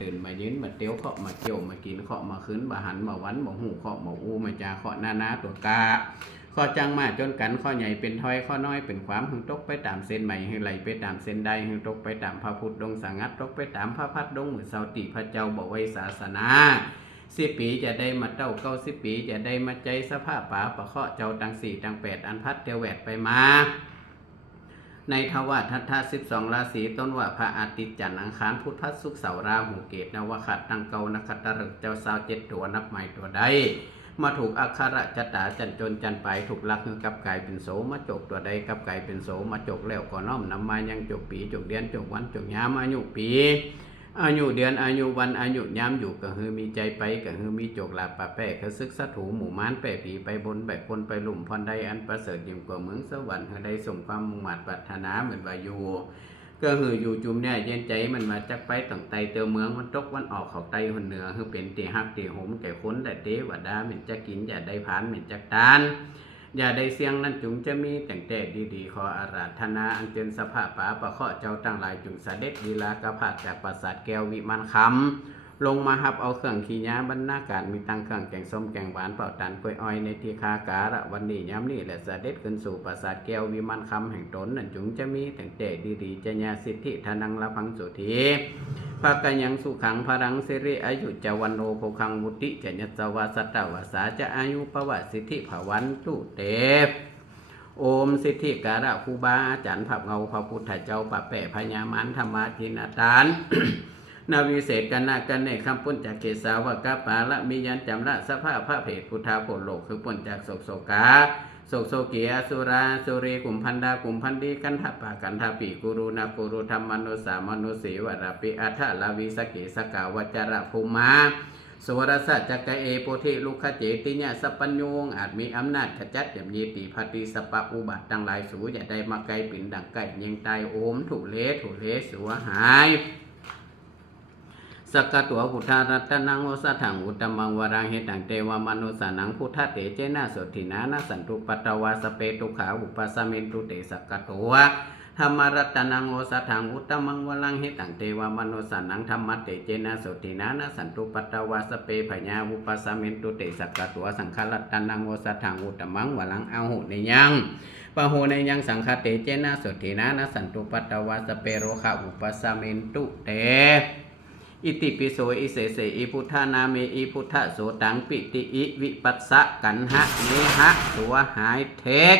ตื่นมายืนมาเตี้ยวเคาะมาเกี่ยวมากินเคาะมาขึ้นมาหันมาวันมาหูเคาะมาอูมาจาเคาะนานาตัวกาข้อจังมาจนกันข้อใหญ่เป็นถ้อยข้อน้อยเป็นความหึงตกไปตามเส้นใหม่หึงไหลไปตามเส้นใดหึงตกไปตามพระพุทธดงสังัดตกไปตามพระพัดดงมือเสาติพระเจ้าบอกไว้ศาสนาสิปีจะได้มาเต้าเก้าสิปีจะได้มาใจสภาพป่าประเคาะเจ้าตังสี่ตังแปดอันพัดเตียวแวดไปมา ในทวารทัตถะสิบสองราศีต้นว่าพระอาทิตย์จันทร์อังคารพุธพฤหัสศุกร์เสาราหูเกตนวขัดตังเกานักตรึกเจ้าสาวเจ็ดตัวนับใหม่ตัวใดมาถูกอักขระจตาจันจนจันไปถูกลักคือกับไก่เป็นโสมาจกตัวใดกับไก่เป็นโสมาจกแล้วก็น้อมนำมายังจกปีจกเดือนจกวันจกยามอายุปี อายุเดือนอายุวันอายุยามอยู่ก็คือมีใจไปก็คือมีโจกลาปะแป้ก็ซึกสะถูหมู่ม้านแป้ผีไปบนแบกคนไปหลุมพรใดอันประเสริฐยิ่งกว่าเมืองสวรรค์ให้ได้สมความมุ่งหมั่นปรารถนาเหมือนวายูก็คืออยู่จุมเนี่ยเย็นใจมันมาจักไปตั้งไตเตียวเมืองมันตกวันออกเขาไตคนเหนือคือเป็นตีหักตีหมแก่คนแต่เตวดาเหม็นจะกินอย่าได้ผานเหม็นจักตาน อย่าได้เสียงนั้นจุงจะมีแต่งแต่ดีๆ ขออาราธนาอันเจนสภาป่าประเคาะเจ้าตั้งหลายจุงเสด็จดีลากระพาดจากปราสาทแก้ววิมานคำลงมาหับเอาเครื่องขี้ยาบรรณาการมีตังเครื่องแกงส้มแกงหวานเป่าตันกล้วยอ้อยในที่คาการะวันนี้ย้ำนี่และเสด็จขึ้นสู่ปราสาทแก้ววิมานคำแห่งตนนั่นจุงจะมีแต่งแต่ดีๆจะญาสิทธิธนังละพังสุธี ภากกันยังสุขังพรังสิริอายุจวันโนโภคังบุติจะยัสวาสตาวาสาจะอายุประวัติสิทธิภวันตุเตโอมสิทธิการะคูบาอาจารย์ผับเงาพระพุทธเจ้าปะแปะพญามันธรรมาทินาตาน นาวิเศษกันนากันในคำปุ้นจากเกสาวกะปาละมียันจำละสภาพพระเพทพุทธาโพโลกคือปุ้นจากโศกโศกาโศกโศเกียสุราสุรีกุมพันดากุมพันดีกันทปากันทปีกุรุนากุรุธรรมมนุสามนุสีวรปิอัฏฐลาวิสกิสกาวจระภูมาสวรสะจักเอโปธิลุคเจติญะสปัญโยงอาจมีอำนาจขจัดยำยีติพัติสปะอุบัติดังหลายสูอย่าได้มาไกลปิ่นดังไก่ยิงตายโอมถูเลถูเลสัวหาย สกกตัวพุทธารัตนังโอสถังอุตมังวรังเหตังเทวมนุสานังพุทธเตเจนะสถินานาสันตุปัตตวาสเปตุขาอุปสมินตุเตสกกตัวธรรมรัตนังโอสถังอุตมังวรังเหตังเทวมนุสานังธรรมเตเจนะสถินานาสันตุปัตตวาสเปพญาอุปสมินตุเตสกกตัวสังฆรัตนังโอสถังอุตมังวรังอาหุในยังปะโหในยังสังคเตเจนะสถินานะสันตุปัตตวาสเปโรคะอุปสมินตุเต อิติปิโสอิเสเสอิพุทธานาเมอิพุทธโสตังปิติอิวิปัสสะกันหะเนหะตัวหายเทก